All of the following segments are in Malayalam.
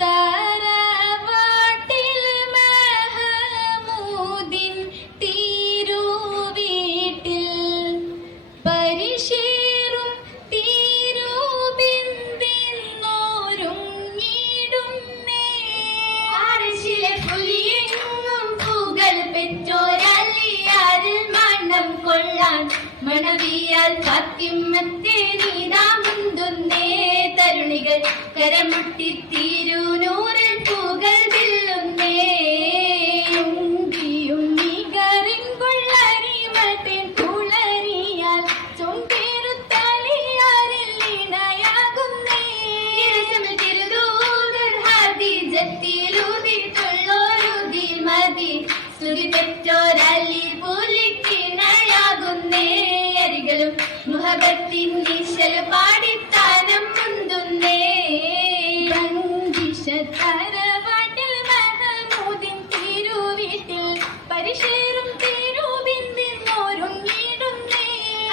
തറവാട്ടിൽ മഹമൂദിൻ തിരുവീട്ടിൽ പരിശേറും തിരുബിന്ദിന്നോരുങ്ങിടുന്നേ. അർശിലെ പുലിയെങ്ങും പുകൾ പെറ്റോരലിയാരിൽ മണം കൊള്ളാൻ മണവിയാൽ ഫാത്തിമത്തെ നീതാ മുന്തുന്നേ. തരുണികൾ കരമുട്ടി തിരുനൂറിൽ പുകൾ വില്ലുന്നേ. മുഹബത്തിൻ നിശൽ പാടിത്താനം മുന്തുന്നേ. തറവാട്ടിൽ മഹമൂദിൻ തിരുവീട്ടിൽ പരിശേറും തിരുബിന്ദിന്നോരുങ്ങിടുന്നേ.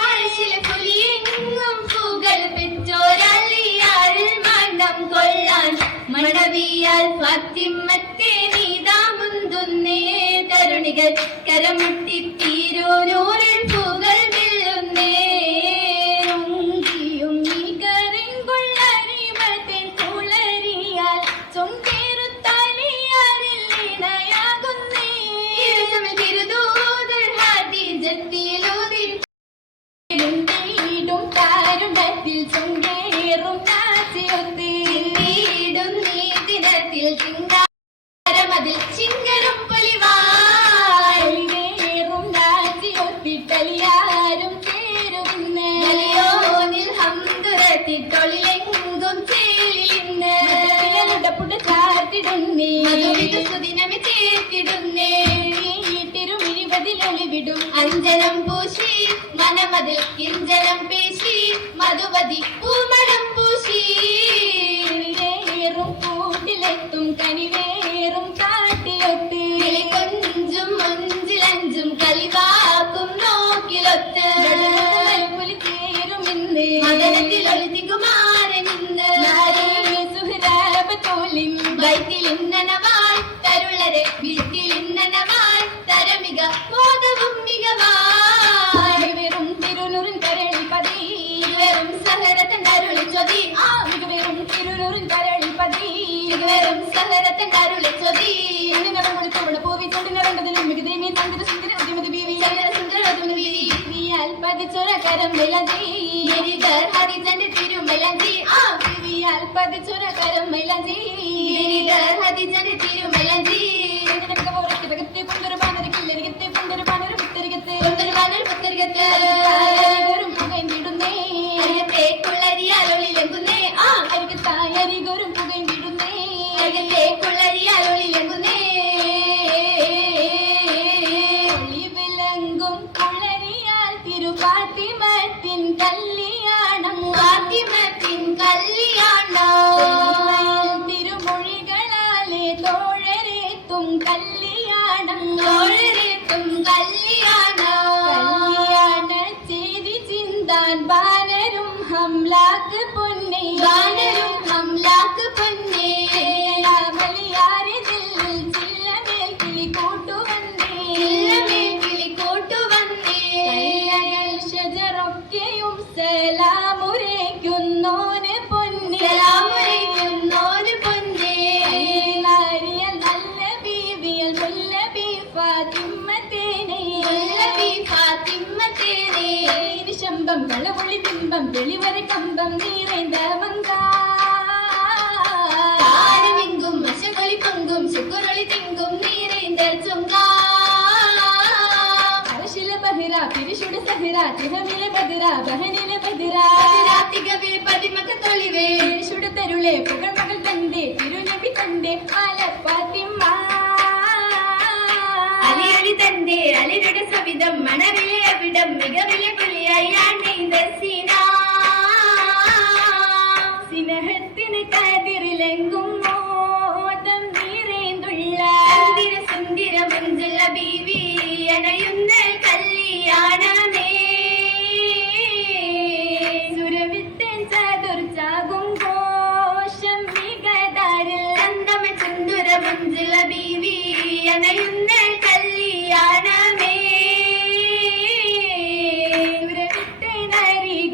അർശിലെ പുലിയെങ്ങും പുകൾ പെറ്റോരലിയാരിൽ മണം കൊള്ളാൻ മണവിയാൽ ഫാത്തിമത്തെ നീതാ മുന്തുന്നേ. തരുണികൾ കരമുട്ടി തിരുനൂറിൽ പുകൾ വില്ലുന്നേ. അതിൽ ചിങ്കരും പൊലിവാറും നാച്ചിയൊത്തിട്ടലിയാരും ചേരുവിന്ന് ഹംദുരത്തിട്ടൊളിയെങ്കും ചേലിന്ന് പുട ചാർത്തിടുന്നേ. സുദിനമി ചേർത്തിടുന്നേ. തിരുമിഴിവതിലൊളിവിടും അഞ്ജനം പൂശി മനമതിൽ കിഞ്ചനം പേശി മധുവതി പൂമണം പൂശി കൂട്ടിലെത്തും കനിവേറും കാട്ടിയൊത്ത് കൊഞ്ചും മൊഞ്ചിലഞ്ചും കളിവാക്കും നോക്കിലൊത്ത് ചേരുമിന്ന് മകനത്തിലൊളിതി കുമാരനിന്ന് സുഹൃബത്തോലിൻ വൈത്തിലിന്നനവാൾ തരുളരെ വീട്ടിലിന്നനവാൾ തരമിക ബോധവും മികവാൾ വെറും തിരുനൂറിൻ കരളിൽ പതി വെറും സഹരത്തൻ അരുളി ചൊതി വെറും തിരുനൂറിൻ കരളിൽ പതി വെറും സഹരത്തൻ അരുളി ചൊതി നിറമുളിത്തോടെ പോവി തൊണ്ടിനിറണ്ടതിലും മികതേമി തന്തിര സുന്ദര ഉദ്യമതി ബീവി സുന്ദര ബീവി വിയാൽ പതിച്ചൊര കരം മൈലാഞ്ചി ഹരിജന്റെ തിരുമൈലാഞ്ചി വിയാൽ പതിച്ചൊര കരം മൈലാഞ്ചി ഹരിജന്റെ തിരുമൈലാഞ്ചി വിളങ്ങും കുളരിയാൽ തിരുഫാത്തിമത്തിൻ കല്യാണം ഫാത്തിമത്തിൻ കല്യാണം തിരുമൊഴികളാലെ തോഴരെത്തും കല്യാണം തോഴരെത്തും കല്യാണം കല്യാണ ചെയ്തി ചിന്താൻ ബാനരും ഹംലാക്ക് പൊന്നെ ബാനരും ഹംലാക്ക് പൊന്നെ മലയാരതിൽ ചില്ലമേൽ കിളിക്കൂട്ടുവന്നേ ചില്ലമേൽ കിളിക്കൂട്ടുവന്നേ ഷജറൊക്കെയും സലാമുരയ്ക്കുന്നോന് പൊന്നെ സലാമുരയ്ക്കുന്നോന് പൊന്നെ നാരിയൽ നല്ല ബീവിയൽ മുല്ലബി ഫാത്തിമത്തേനെ മുല്ലബി ഫാത്തിമത്തേനെ ശമ്പം കളപൊളി ബിംബം വെളിവര കമ്പം നീറേന്ത മങ്കാരമെങ്കും മശകളി പൊങ്കും ശുക്കുരളി തിങ്കും നീറേന്ത ചുങ്ക അരശില ബഹിര പിരിശുട സഹിര തിഹമിലെ ബദിര ബഹനിലെ ബദിര തികവേ പതിമക തൊളിവേ പിരിശുട തരുളെ പുകൾ മകൾ തന്റെ തിരുനബി തന്റെ ആല ഫാത്തിമ അലിയലി തന്റെ അലിരുടെ സവിധം മണവിലെ അവിടം മികവിലെ പുലിയായി സിനഹത്തിന് കതിരിലെങ്കും മോദം നീറേന്തുള്ള സുന്ദര മഞ്ജുല ബീവി അണയുന്ന കല്യാണമേ സുരവിത്തൻ ചതുർച്ചാകും കോശം മികതാര പന്തലിലണയുന്ന കല്യാണമേ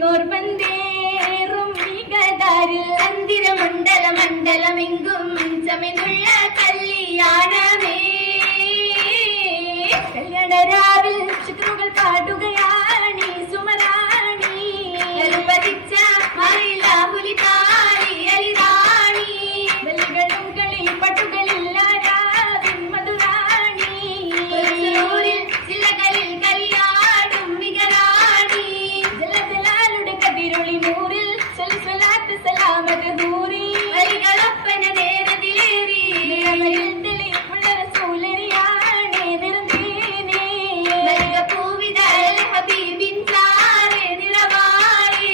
ഗോർബന്തേറും മികതാരിൽ ചന്ദിരമണ്ഡല മണ്ഡലമെങ്കും ചമിനുള്ള കല്യാണമേ കല്യാണരാവിൽ ശത്രുക്കൾ പാടുകയാണി സുമരാണി പതിച്ച മറിയില്ല പുലിതാളി അലിതാണി വെല്ലുകളും കളി പട്ടുകളില്ല രാവിൻ മധുരാണി ചിലകളിൽ കളിയാടും മികറാണി ജലജലാലുടെ കതിരൊളി നൂറിൽ സ്വലാത്ത് സലാമത് ദൂരി വരികളൊപ്പന നേരതിലേറി നിറമയിൽ തെളിവുള്ള റസൂലരിയാണേ നിറന്തേനേ പൂവിത ഹബീബിൻ ചാരേ നിറവായേ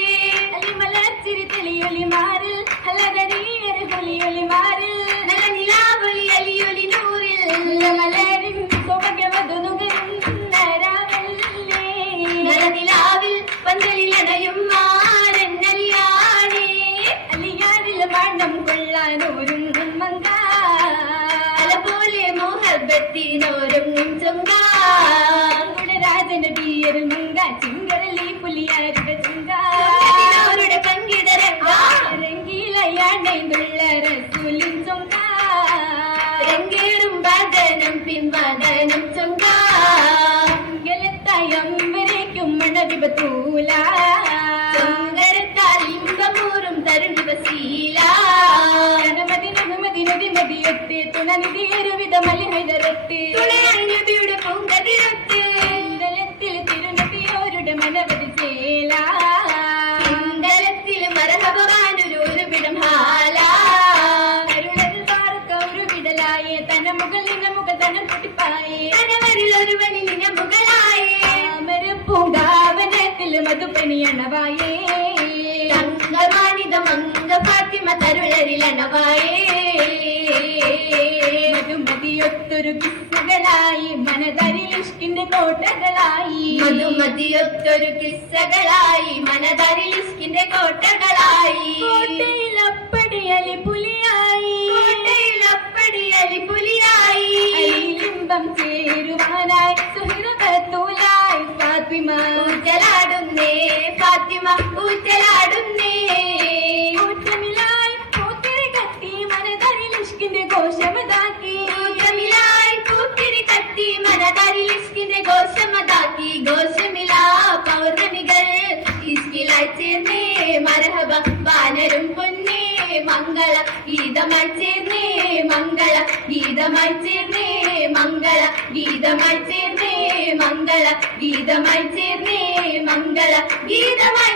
അലിമലച്ചിരി തെളിയൊലി മാറിൽ ഹലകരിയറി പുലിയൊലി മാറിൽ നല്ല നിലാവൊലി അലിയൊലി നൂറിൽ മലരിൻ സൗഭാഗ്യമതു നുകരുന്ന രാവല്ലേ നരനിലാവിൽ പന്തലിലണയും മാരന്നലിയാണേ അലിയാരിൽ മണം കൊള്ളാനോരും മങ്ക അല പോലെ മോഹബത്തിനോരും ചൊങ്ക രാജന്റെ ബീയർ മങ്ക ചിങ്കരലി പുലിയാരുടെ ചുങ്ക അവരുടെ പങ്കിടരംഗീലയാണേന്നുള്ള റസൂലിൻ ചൊങ്ക രംഗേറും വദനം പിൻവദനം ചൊങ്ക ഗലത്തയംവരേക്കും മണവിപത്തൂല ചൊങ്കരത്താൽ ഇമ്പമൂറും തരുണി വസീല മതിയൊത്ത് തുണനിധിയൊരുവിധ മലിഹൈതരത്ത് തുണയണിയുടെ പൂങ്കതിരത്ത് ഇന്ധലത്തിൽ തിരുനബിയോരുടെ മനവധി ചേല ഇന്ധലത്തിൽ മരഹബാനൊരു വിടം ഹാല കരുണൽ പാർക്ക ഒരു വിടലായേ തന മുകളിന മുഖതനം പൊട്ടിപ്പായേ തനവരിൽ ഒരുവനിലിന മുകളായേ മരപ്പൂങ്കാവനത്തിൽ മധുപണിയണവായേ തങ്കമാനിത മങ്ക ഫാത്തിമ തരുളരിലണവായേ മധുമതിയൊത്തൊരു കിസ്സകളായി മനതരിൽ ഇഷ്കിന്റെ കോട്ടകളായി മധുമതിയൊത്തൊരു കിസ്സകളായി മനതരിൽ ഇഷ്കിന്റെ കോട്ടകളായി കോട്ടയിലപ്പടിയലി പുലിയായി കോട്ടയിലപ്പടിയലി പുലിയായി ലിംബം ചേരുവാനായി സുഹിറബത്തൂലായി ഫാത്തിമ ഊറ്റലാടുന്നേ ഫാത്തിമ ഊറ്റലാടുന്നേ ഊറ്റമിലായി പൂത്തിരി കത്തി മനതരിൽ ഇഷ്കിന്റെ ഘോഷമതാക്കി ഊറ്റമിലായി പൂത്തിരി കത്തി മനതരിൽ ഇഷ്കിന്റെ ഘോഷമതാക്കി ഘോഷമിലാ പൗർണമികൾ ഇഷ്കിലായി ചേർന്നേ മരഹബ വാനരും പൊന്നേ മംഗള ഗീതമായി ചേർന്നേ മംഗള ഗീതമായി ചേർന്നേ മംഗള ഗീതമായി ചേർന്നേ മംഗള ഗീതമായി ചേർന്നേ മംഗള ഗീതമായി